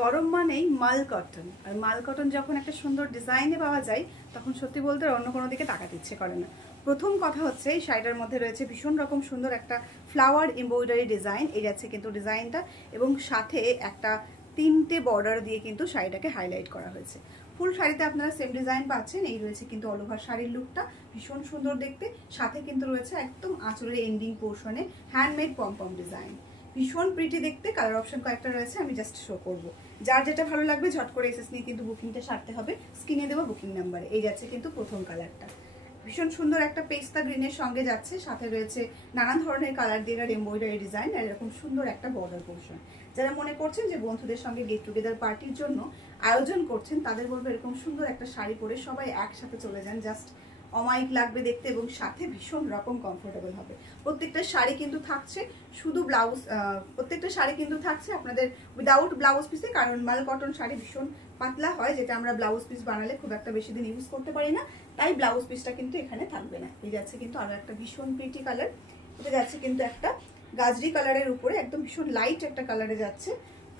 গরম মানেই মাল কটন, আর মাল কটন যখন একটা সুন্দর ডিজাইনে পাওয়া যায় তখন সত্যি বলতে অন্য কোনো দিকে তাকাতে ইচ্ছে করে না। প্রথম কথা হচ্ছে এই শাড়িটার মধ্যে রয়েছে ভীষণ রকম সুন্দর একটা ফ্লাওয়ার এমব্রয়ডারি ডিজাইন, এই যাচ্ছে কিন্তু ডিজাইনটা, এবং সাথে একটা 3টে বর্ডার দিয়ে কিন্তু শাড়িটাকে হাইলাইট করা হয়েছে। ফুল শাড়িতে আপনারা সেম ডিজাইন পাচ্ছেন। এই রয়েছে কিন্তু অল ওভার শাড়ির লুকটা, ভীষণ সুন্দর দেখতে। সাথে কিন্তু রয়েছে একদম আঁচলের এন্ডিং পোর্শনে হ্যান্ডমেড পম ডিজাইন, ভীষণ প্রিটি দেখতে। কালার অপশন কয়েকটা রয়েছে, আমি জাস্ট শো করব। যার যেটা ভালো লাগবে ঝট করে এসএস নিয়ে কিন্তু বুকিংটা সারতে হবে। স্ক্রিনে দেবো বুকিং নাম্বারে। এই যাচ্ছে কিন্তু প্রথম কালারটা, ভীষণ সুন্দর একটা পেস্তা গ্রিনের সঙ্গে যাচ্ছে। সাথে রয়েছে নানান ধরনের কালার দিয়ে এমব্রয়ডারি ডিজাইন, আর এরকম সুন্দর একটা বর্ডার পোর্শন। যারা মনে করছেন যে বন্ধুদের সঙ্গে গেট টুগেদার পার্টির জন্য আয়োজন করছেন, তাদের বলবো এরকম সুন্দর একটা শাড়ি পরে সবাই একসাথে চলে যান, জাস্ট অমায়িক লাগবে দেখতে, এবং সাথে ভীষণ রকম কমফোর্টেবল হবে। প্রত্যেকটা শাড়ি কিন্তু থাকছে শুধু ব্লাউজ, প্রত্যেকটা শাড়ি কিন্তু থাকছে আপনাদের উইদাউট ব্লাউজ পিসে, কারণ মাল কটন শাড়ি ভীষণ পাতলা হয়, যেটা আমরা ব্লাউজ পিস বানালে খুব একটা বেশি দিন ইউজ করতে পারি না, তাই ব্লাউজ পিসটা কিন্তু এখানে থাকবে না। এই যাচ্ছে কিন্তু আরো একটা ভীষণ প্রিটি কালার, এটা যাচ্ছে কিন্তু একটা গাজরি কালারের উপরে একদম ভীষণ লাইট একটা কালারে যাচ্ছে।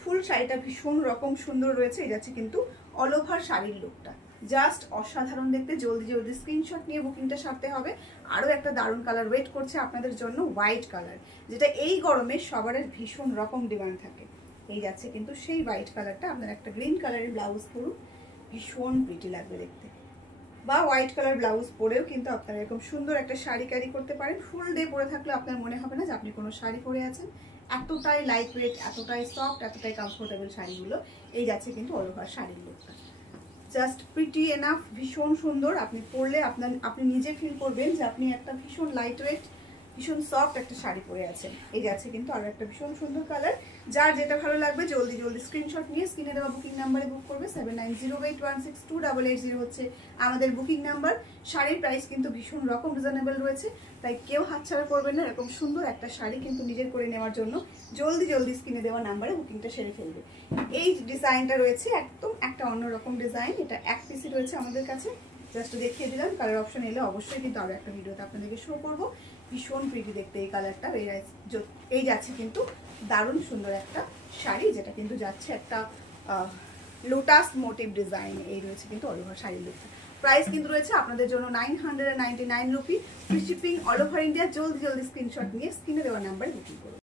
ফুল শাড়িটা ভীষণ রকম সুন্দর রয়েছে। এই যাচ্ছে কিন্তু অল ওভার শাড়ির লুকটা, জাস্ট অসাধারণ দেখতে। জলদি জলদি স্ক্রিনশট নিয়ে বুকিংটা সারতে হবে। আরও একটা দারুণ কালার ওয়েট করছে আপনাদের জন্য, হোয়াইট কালার, যেটা এই গরমে সবার ভীষণ রকম ডিমান্ড থাকে। এই যাচ্ছে কিন্তু সেই হোয়াইট কালারটা, আপনার একটা গ্রিন কালারের ব্লাউজ পরুন, ভীষণ প্রিটি লাগবে দেখতে, বা হোয়াইট কালার ব্লাউজ পরেও কিন্তু আপনারা এরকম সুন্দর একটা শাড়ি ক্যারি করতে পারেন। ফুল ডে পরে থাকলে আপনার মনে হবে না যে আপনি কোনো শাড়ি পরে আছেন। এতটাই লাইট ওয়েট, এতটাই সফট, এতটাই কমফোর্টেবল শাড়িগুলো। এই যাচ্ছে কিন্তু অল ওভার শাড়ির লুকটা, জাস্ট প্রিটি এনাফ, ভীষণ সুন্দর। আপনি পরলে আপনি নিজে ফিল করবেন যে আপনি একটা ভীষণ লাইট ওয়েট, ভীষণ সফট একটা শাড়ি পরে আছেন। এই যাচ্ছে কিন্তু আরো একটা ভীষণ সুন্দর কালার। যার যেটা ভালো লাগবে জলদি জলদি স্ক্রিনশট নিয়ে স্ক্রিনে দেওয়া বুকিং নাম্বারে বুক করবে। 7908162880 হচ্ছে আমাদের বুকিং নাম্বার। শাড়ির প্রাইস কিন্তু ভীষণ রকম রিজনেবল রয়েছে, তাই কেউ হাতছাড়া করবেন না। এরকম সুন্দর একটা শাড়ি কিন্তু নিজের করে নেওয়ার জন্য জলদি জলদি স্ক্রিনে দেওয়া নাম্বারে বুকিংটা সেরে ফেলবে। এই ডিজাইনটা রয়েছে একদম একটা অন্যরকম ডিজাইন, এটা এক পিসি রয়েছে আমাদের কাছে, জাস্ট দেখিয়ে দিলাম। কালার অপশন এলে অবশ্যই কিন্তু আরো একটা ভিডিওতে আপনাদেরকে শো করবো। ভীষণ প্রিটি দেখতে এই কালারটা। এই যাচ্ছে কিন্তু দারুণ সুন্দর একটা শাড়ি, যেটা কিন্তু যাচ্ছে একটা লোটাস মোটিভ ডিজাইন। এই রয়েছে কিন্তু অল ওভার শাড়ির লুকটা। প্রাইস কিন্তু রয়েছে আপনাদের জন্য 999 rupee, free shipping all over India. জলদি জলদি স্ক্রিনশট নিয়ে স্ক্রিনে দেওয়া নাম্বারে বুকিং করুন।